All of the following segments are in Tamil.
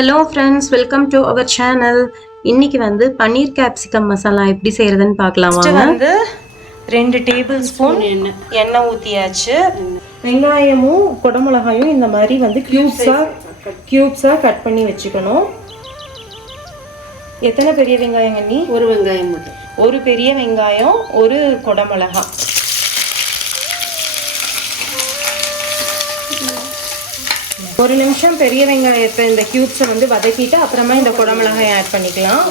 Hello friends, welcome to our channel. இன்னைக்கு வந்து பன்னீர் கேப்சிகம் மசாலா எப்படி செய்யறதுன்னு பார்க்கலாம் வாங்க. வந்து 2 டேபிள் ஸ்பூன் எண்ணெய் ஊற்றியாச்சு. வெங்காயமும் குடமிளகாயும் இந்த மாதிரி வந்து கியூப்ஸாக கட் பண்ணி வச்சுக்கணும். எத்தனை பெரிய வெங்காயம் நீ? ஒரு வெங்காயம் மட்டும். ஒரு பெரிய வெங்காயம், ஒரு குடமிளகா. ஒரு நிமிஷம் பெரிய வெங்காயத்தை இந்த கியூப்ஸை வந்து வதக்கிட்டு அப்புறமா இந்த குடமிளகாயை ஆட் பண்ணிக்கலாம்.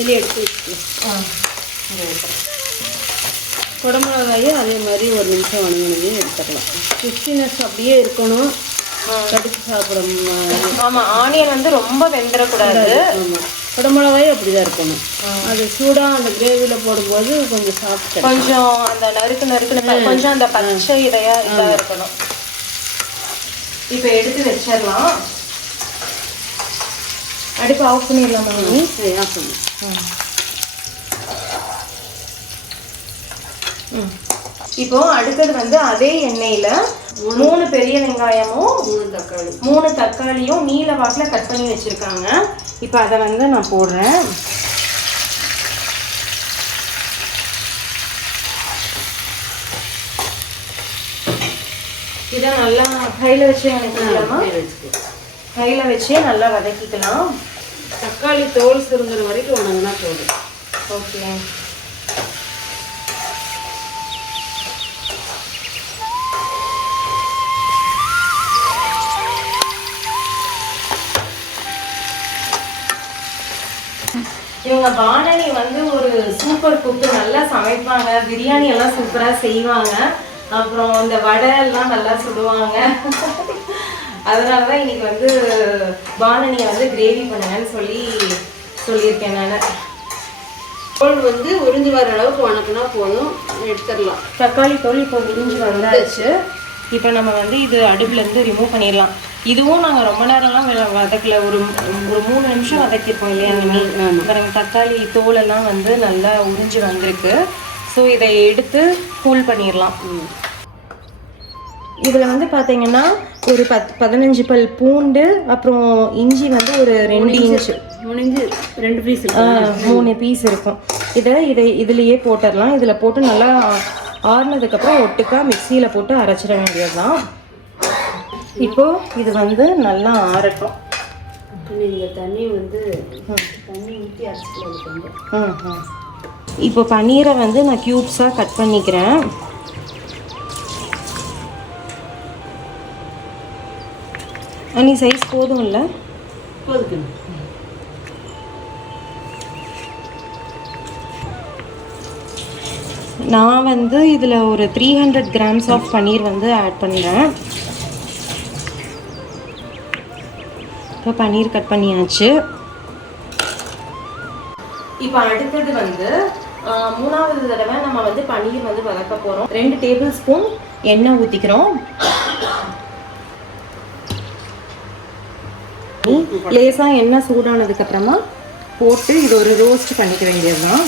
இதில் எடுத்து குடமிளகாயும் அதே மாதிரி ஒரு நிமிஷம் வணங்கினதையும் எடுத்துக்கலாம். கிறிஸ்பினஸ் அப்படியே இருக்கணும், கடிச்சு சாப்பிடும். ஆமாம், ஆனியன் வந்து ரொம்ப வெந்துடக்கூடாது. ஆமாம், குடமிளகாயும் அப்படி தான் இருக்கணும். அது சூடாக அந்த கிரேவியில் போடும்போது கொஞ்சம் சாப்பிட்டு கொஞ்சம் அந்த நறுக்கு கொஞ்சம் அந்த பச்சை இதாக இருக்கணும். இப்போ எடுத்து வச்சிடலாம். அடுப்பு ஆஃப் பண்ணிடலாமா? ஆஃப் பண்ணி. இப்போ அடுத்தது வந்து அதே எண்ணெயில 3 பெரிய வெங்காயமும் 3 தக்காளியும் நீல வாக்கில் கட் பண்ணி வச்சிருக்காங்க. இப்போ அதை வந்து நான் போடுறேன். இதை நல்லா கையில் வச்சு வதக்கிக்கலாமா? கையில் வச்சே நல்லா வதக்கிக்கலாம். தக்காளி தோல் சுருங்குற வரைக்கும் வணங்கினா போதும். ஓகே. இவங்க பானனி வந்து ஒரு சூப்பர் குக்கு, நல்லா சமைப்பாங்க. பிரியாணி எல்லாம் சூப்பராக செய்வாங்க. அப்புறம் இந்த வடை எல்லாம் நல்லா சுடுவாங்க. அதனால தான் இன்னைக்கு வந்து பானனியை வந்து கிரேவி பண்ணுங்கன்னு சொல்லியிருக்கேன் நான். தோல் வந்து உறிஞ்சி வர அளவுக்கு வணக்கினா போதும், எடுத்துடலாம். தக்காளி தோல் இப்போ உறிஞ்சி வந்தாச்சு. இப்போ நம்ம வந்து இது அடுப்புலேருந்து ரிமூவ் பண்ணிடலாம். இதுவும் நாங்கள் ரொம்ப நேரம்லாம் வதக்கல, ஒரு 3 நிமிஷம் வதக்கியிருப்போம் இல்லையா? பாருங்க, தக்காளி தோலெல்லாம் வந்து நல்லா உறிஞ்சி வந்திருக்கு. ஸோ இதை எடுத்து கூல் பண்ணிடலாம். இதில் வந்து பார்த்தீங்கன்னா ஒரு 15 பல் பூண்டு, அப்புறம் இஞ்சி வந்து ஒரு 2 இன்ச்சு, 2 பீஸ் 3 பீஸ் இருக்கும். இதை இதுலேயே போட்டுடலாம். இதில் போட்டு நல்லா ஆறுனதுக்கப்புறம் ஒட்டுக்கா மிக்சியில் போட்டு அரைச்சிட வேண்டியது தான். இப்போது இது வந்து நல்லா ஆறட்டும். இந்த தண்ணி ஊற்றி அரைச்சிக்கலாம். இப்போ பன்னீரை வந்து நான் க்யூப்ஸாக கட் பண்ணிக்கிறேன். அனி சைஸ் போதும் இல்லை? போதும். நான் வந்து இதில் ஒரு 300 கிராம்ஸ் ஆஃப் பன்னீர் வந்து ஆட் பண்ணுறேன். இப்போ பன்னீர் கட் பண்ணியாச்சு. இப்போ அடுத்தது வந்து 3வது தடவை நம்ம வந்து பன்னீர் வந்து வதக்க போகிறோம். 2 டேபிள் ஸ்பூன் எண்ணெய் ஊற்றிக்கிறோம். லேசாக எண்ணெய் சூடானதுக்கப்புறமா போட்டு இது ஒரு ரோஸ்ட் பண்ணிக்க வேண்டியது தான்.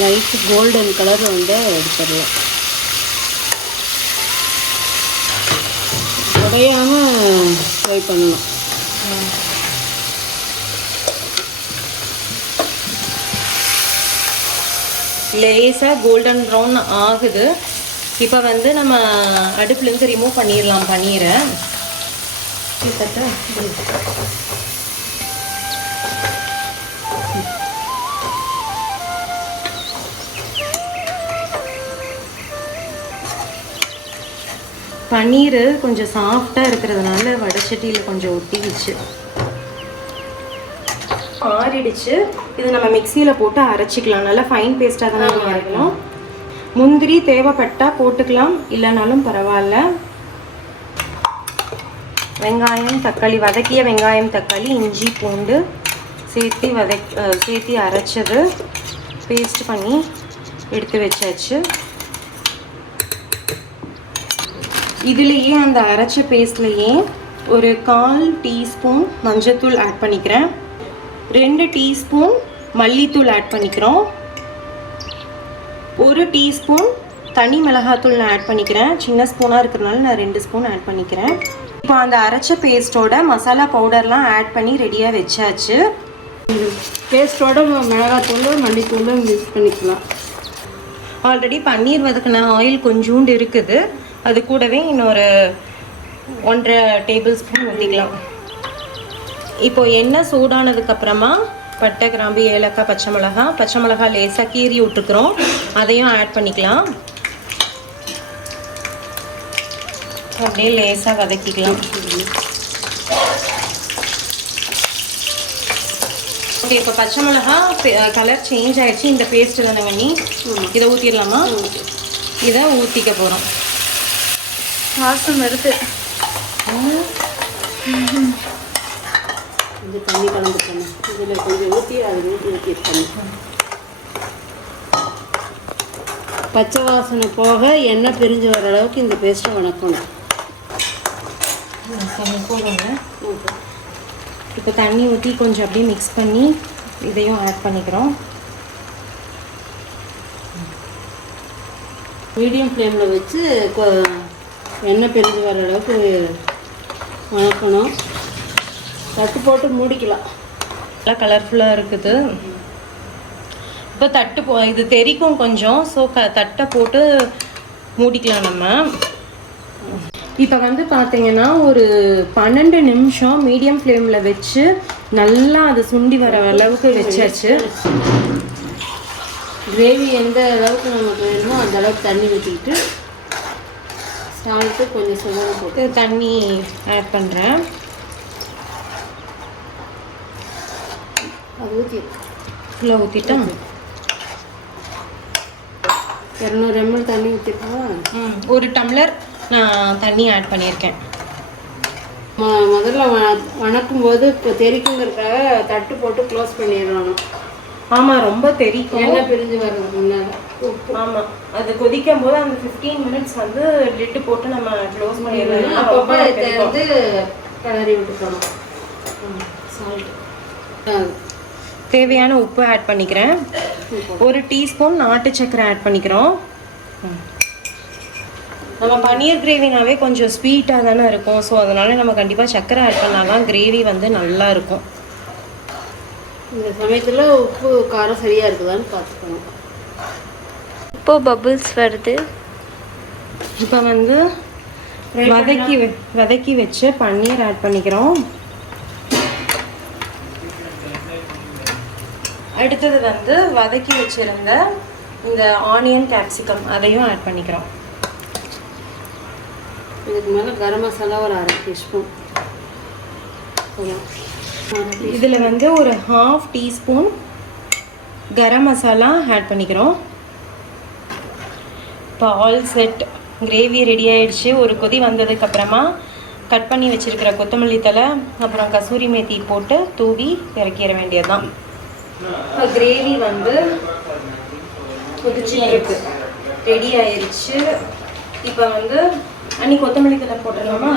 லைட் கோல்டன் கலர் வந்து எடுத்துடலாம். உடையாமல் ஃப்ரை பண்ணலாம். லேசாக கோல்டன் ப்ரௌன் ஆகுது. இப்போ வந்து நம்ம அடுப்புலேருந்து ரிமூவ் பண்ணிடலாம் பன்னீரை. பன்னீர் கொஞ்சம் சாஃப்டாக இருக்கிறதுனால வடைச்சட்டியில் கொஞ்சம் ஒட்டிக்கிச்சு, ஆறிடுச்சு. இது நம்ம மிக்சியில் போட்டு அரைச்சிக்கலாம். நல்லா ஃபைன் பேஸ்ட்டாக தானே நம்ம அரைக்கணும். முந்திரி தேவைப்பட்டால் போட்டுக்கலாம், இல்லைனாலும் பரவாயில்ல. வெங்காயம் தக்காளி, வதக்கிய வெங்காயம் தக்காளி இஞ்சி பூண்டு சேர்த்து அரைச்சது பேஸ்ட் பண்ணி எடுத்து வச்சாச்சு. இதுலேயே அந்த அரைச்ச பேஸ்ட்லேயே ஒரு 1/4 டீஸ்பூன் மஞ்சத்தூள் ஆட் பண்ணிக்கிறேன். 2 டீஸ்பூன் மல்லித்தூள் ஆட் பண்ணிக்கிறோம். 1 டீஸ்பூன் தனி மிளகாத்தூள் நான் ஆட் பண்ணிக்கிறேன். சின்ன ஸ்பூனாக இருக்கிறதுனால நான் 2 ஸ்பூன் ஆட் பண்ணிக்கிறேன். இப்போ அந்த அரைச்ச பேஸ்ட்டோட மசாலா பவுடர்லாம் ஆட் பண்ணி ரெடியாக வச்சாச்சு. பேஸ்ட்டோட மிளகாத்தூள் மல்லித்தூள் மிக்ஸ் பண்ணிக்கலாம். ஆல்ரெடி பன்னீர் வதக்கின ஆயில் கொஞ்சோண்டு இருக்குது, அது கூடவே இன்னொரு 1.5 டேபிள் ஸ்பூன் ஊற்றிக்கலாம். இப்போது எண்ணெய் சூடானதுக்கப்புறமா பட்டை கிராம்பு ஏலக்காய் பச்சை மிளகாய் லேசாக கீறி விட்டுருக்குறோம், அதையும் ஆட் பண்ணிக்கலாம். அப்படியே லேசாக வதக்கிக்கலாம். ஓகே, இப்போ பச்சை மிளகா கலர் சேஞ்ச் ஆகிடுச்சு. இந்த பேஸ்ட்டு தானே பண்ணி இதை ஊற்றிடலாமா? இதை ஊற்றிக்க போகிறோம். வாசம் வருது. கொஞ்சம் தண்ணி கலந்துக்கணும். இதில் கொஞ்சம் ஊற்றி அது ஊற்றிருக்கணும். பச்சை வாசனை போக எண்ணெய் பிரிஞ்சு வர அளவுக்கு இந்த பேஸ்ட்டை வணக்கணும். போடுங்க. இப்போ தண்ணி ஊற்றி கொஞ்சம் அப்படியே மிக்ஸ் பண்ணி இதையும் ஆட் பண்ணிக்கிறோம். மீடியம் ஃப்ளேமில் வச்சு எண்ணெய் பிரிஞ்சு வர அளவுக்கு வணக்கணும். தட்டு போட்டு மூடிக்கலாம். நல்லா கலர்ஃபுல்லாக இருக்குது. இப்போ இது தெரிக்கும் கொஞ்சம், ஸோ தட்டை போட்டு மூடிக்கலாம் நம்ம. இப்போ வந்து பார்த்தீங்கன்னா ஒரு 12 நிமிஷம் மீடியம் ஃப்ளேமில் வச்சு நல்லா அது சுண்டி வர அளவுக்கு வச்சாச்சு. கிரேவி எந்த அளவுக்கு நமக்கு வேணுமோ அந்த அளவுக்கு தண்ணி ஊற்றிக்கிட்டு சால்ட்டு கொஞ்சம் சுகர் போட்டு தண்ணி ஆட் பண்ணுறேன். அது ஊற்றி ஃபுல்லாக ஊற்றிட்டேன். 200 ml தண்ணி ஊற்றிப்போம். 1 டம்ளர் நான் தண்ணி ஆட் பண்ணியிருக்கேன். முதல்ல வணக்கும் போது இப்போ தெரிக்குங்கிறதுக்காக தட்டு போட்டு க்ளோஸ் பண்ணிடணும். ஆமாம், ரொம்ப தெரிக்கும். எண்ணெய் பிரிஞ்சு வர்றது முன்னாடி. ஆமாம், அது கொதிக்கும் போது அந்த 15 மினிட்ஸ் வந்து லிட்டு போட்டு நம்ம க்ளோஸ் பண்ணிடணும். அப்பப்போ வந்து கிளறி விட்டுக்கணும். சால்ட் தேவையான உப்பு ஆட் பண்ணிக்கிறேன். 1 டீஸ்பூன் நாட்டு சர்க்கரை ஆட் பண்ணிக்கிறோம். நம்ம பன்னீர் கிரேவினாவே கொஞ்சம் ஸ்வீட்டாக தானே இருக்கும், ஸோ அதனால் நம்ம கண்டிப்பாக சர்க்கரை ஆட் பண்ணால் தான் கிரேவி வந்து நல்லா இருக்கும். இந்த சமயத்தில் உப்பு காரம் சரியாக இருக்குதான்னு பார்த்துக்கணும். இப்போ பபிள்ஸ் வருது. இப்போ வந்து வதக்கி வச்ச பன்னீர் ஆட் பண்ணிக்கிறோம். அடுத்தது வந்து வதக்கி வச்சிருந்த இந்த ஆனியன் கேப்சிகம் அதையும் ஆட் பண்ணிக்கிறோம். இதுக்கு மேலே கரம் மசாலா ஒரு 1/2 டீஸ்பூன். இதில் வந்து ஒரு 1/2 டீஸ்பூன் கரம் மசாலா ஆட் பண்ணிக்கிறோம். இப்போ ஆல் செட் கிரேவி ரெடி ஆகிடுச்சு. ஒரு கொதி வந்ததுக்கப்புறமா கட் பண்ணி வச்சுருக்கிற கொத்தமல்லி தழை அப்புறம் கசூரி மேத்தி போட்டு தூவி இறக்கிற வேண்டியது தான். கிரேவி வந்து கொதிச்சு இருக்கு, ரெடி ஆயிடுச்சு. இப்போ வந்து கொத்தமல்லி தழை போட்டுடலாமா?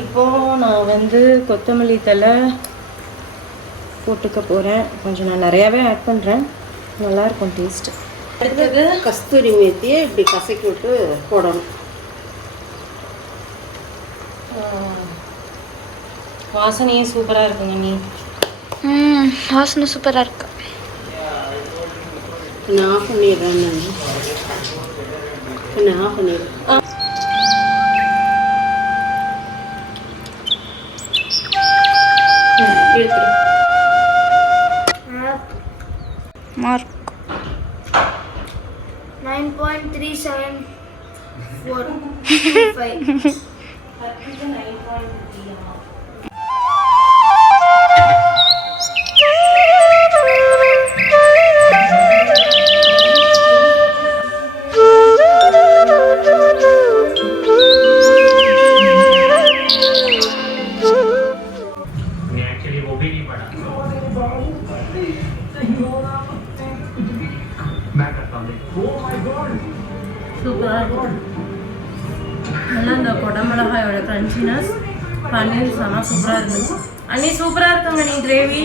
இப்போ நான் வந்து கொத்தமல்லி தழை போட்டுக்க போகிறேன். கொஞ்சம் நான் நிறையாவே ஆட் பண்ணுறேன், நல்லாயிருக்கும் டேஸ்ட். அடுத்தது கஸ்தூரி மேத்தியை இப்படி கசக்கி விட்டு போடணும். வாசனையே சூப்பராக இருக்குங்க. நீ வாசனை சூப்பராக இருக்கு. நான் ஆஃப் பண்ணிடுறேன். நான் ஆஃப் பண்ணிடுறேன். மார்க் 9.37425. சூப்பராக இருக்கும். நல்லா இந்த குடமிளகாயோட கிரன்ச்சினஸ், பன்னீர் செம சூப்பராக இருந்துச்சு. அண்ணி சூப்பராக இருக்குங்க நீ கிரேவி.